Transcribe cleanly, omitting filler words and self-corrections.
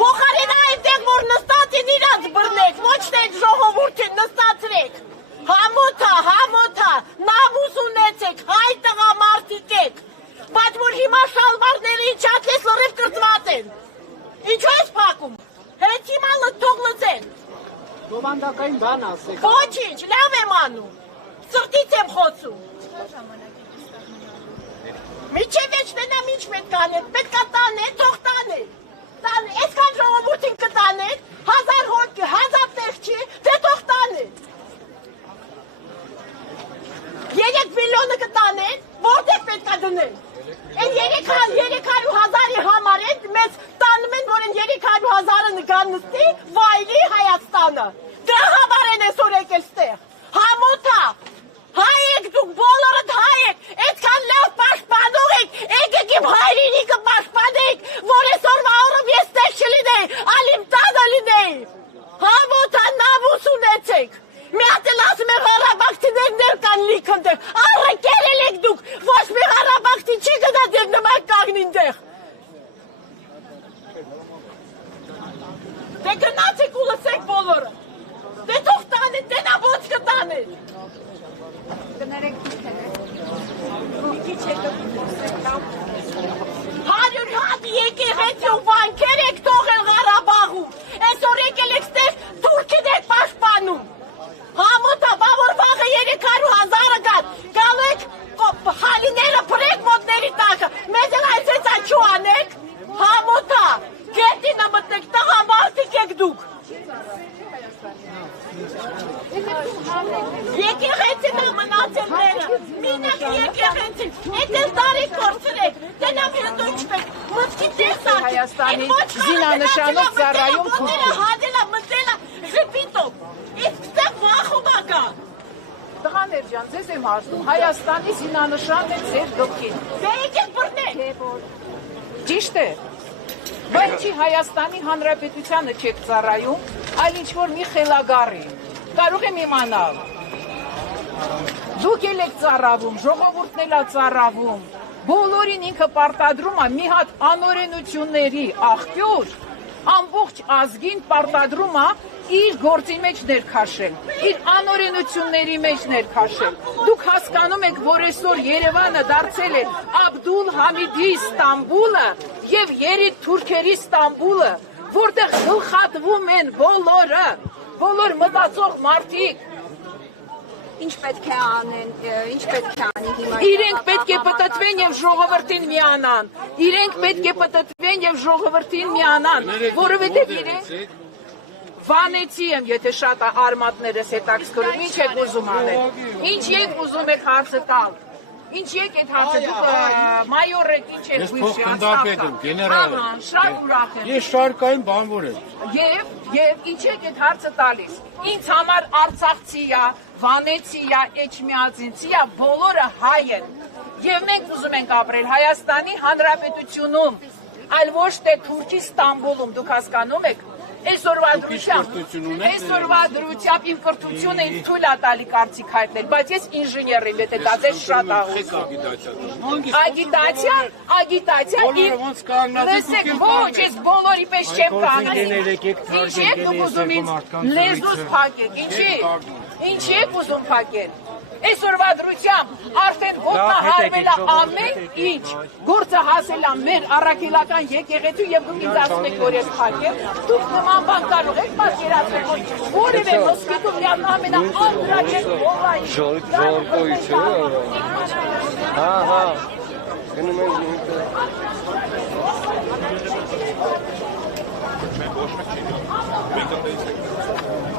Փոխարեն այնտեղ որ նստած են իրանց բռնեք, ոչ թե ժողովուրդին նստացրեք։ Համոթա, նամուս ունեցեք, հայ տղամարդիկ եք, բայց որ հիմա շալվարները իջակես լրիվ կրծված են։ Ինչու ես փակում։ Հետ հիմա թող լծեն։ Բովանդակային բան ասեք։ Ոչինչ, լավ եմ անում։ Սրտից եմ խոսում։ Միջև էջ տենամ ինչ պետք անեք, պետք է տանեք, թող տանեք։ Այսքան ժողովուրդին կտանեք, 1000 հոգի, 1000 տեղ չի, թե թող տանեք։ 3 միլիոնը կտանեն, որտեղ պետք է դնեն։ Այն 300,000-ի համար են մեզ տանում են, որ այն 300,000-ը նկանստի վայրի Հայաստանը։ Դրա համար են այսօր եկել ստեղ։ Համոթա, հայ եք դուք, բոլորդ հայ եք, այդքան լավ պաշտպանող եք, եկեք իմ հայրենիքը պաշտպանեք, որ այսօրվա օրը ես տեղ չլինեի, ալիմ տանը լինեի։ Համոթա, նամուս ունեցեք։ Մի հատ էլ ասում է Ղարաբաղցիներ կան լիքընդեղ, առակերել եք դուք, ոչ մի Ղարաբաղցի չի գնա դեր նման կաղնին դեղ։ Դե գնացեք ու լսեք բոլորը, դե թող տանեն, դե նա ոչ կտանեն։ Կներեք Մի քիչ հետո խոսեք կամ 100 հատ եկեղեցի ու վանքեր եք թողել Ղարաբաղում, այսօր եկել եք ստեղ թուրքին եք պաշտպանում։ Համոթա, բա որ վաղը 300,000-ը գան, գալու եք հալիները պրեք մոտների տակը, մեզ էլ այսեց աչու անեք, Համոթա, գետինը մտնեք, տղամարդիկ եք դուք։ Եկեղեցին է մնացել մերը, մինակ եկեղեցին, էդ էլ տարի կորցրեք, դենամ հետո ինչպես, մտքի տեսակ, Հայաստանի զինանշանով ծառայում թուրքին։ Հադելա, մտելա, ժպիտով, իսկ ստեղ վախում ակա։ Տղաներ ջան, ձեզ եմ հարցնում, Հայաստանի զինանշանն է ձեր գլխին։ Դե եկեք բռնեք։ Ճիշտ է։ Բայց չի Հայաստանի Հանրապետությանը չեք ծառայում, այլ ինչ-որ մի խելագարի։ Կարող եմ իմանալ։ Դուք եք ծառավում, ժողովուրդն էլ է ծառավում։ Բոլորին ինքը պարտադրում է մի հատ անօրենությունների աղբյուր, ամբողջ ազգին պարտադրում է իր գործի մեջ ներքաշել, իր անօրենությունների մեջ ներքաշել։ Դուք հասկանում եք, որ այսօր Երևանը դարձել է Աբդուլ Համիդի Ստամբուլը եւ երիտ թուրքերի Ստամբուլը, որտեղ գլխատվում են բոլոր մտածող մարդիկ։ Ինչ պետք է անեն, ինչ պետք է անի հիմա։ Իրենք պետք է պտտվեն եւ ժողովրդին միանան։ Իրենք պետք է պտտվեն եւ ժողովրդին միանան, որովհետեւ իրենք վանեցի եմ, եթե շատ արմատներս հետաքրքրում, ինչ եք ուզում անել։ Ինչ եք ուզում եք հարցը տալ։ Ինչ եք այդ հարցը դուք մայոր եք, ինչ եք Ես փոխգնդապետ եմ, գեներալ եմ։ Շատ ուրախ եմ։ Ես շարքային բանվոր եմ։ Եվ ինչ եք այդ հարցը տալիս։ Ինձ համար Արցախցի է, Վանեցի է, Էջմիածինցի է, բոլորը հայ են։ Եվ մենք ուզում ենք ապրել Հայաստանի Հանրապետությունում, այլ ոչ թե Թուրքի Ստամբուլում, դուք հասկանում եք։ Այսօրվա դրությամբ իմ կրթությունը ինձ թույլ է տալի կարծիք հայտնել, բայց ես ինժեներ եմ, եթե դա ձեզ շատ ագիտացիա, լսեք, ոչ, ես բոլորի պես չեմ կանգնի, ինչ եք դուք ուզում ինձ լեզուս փակեք, ինչ եք ուզում փակել, այսօրվա դրությամբ արդեն ոտնահարվել է ամեն ինչ, գործը հասել է մեր առաքելական եկեղեցու եւ դուք ինձ ասում եք, որ ես փակեմ, դուք նման բան կարող եք պատկերացնել, որ որևէ մոսկետովյան ամենաանտրաչեք օլայի Հա, գնում ենք Մենք այդպես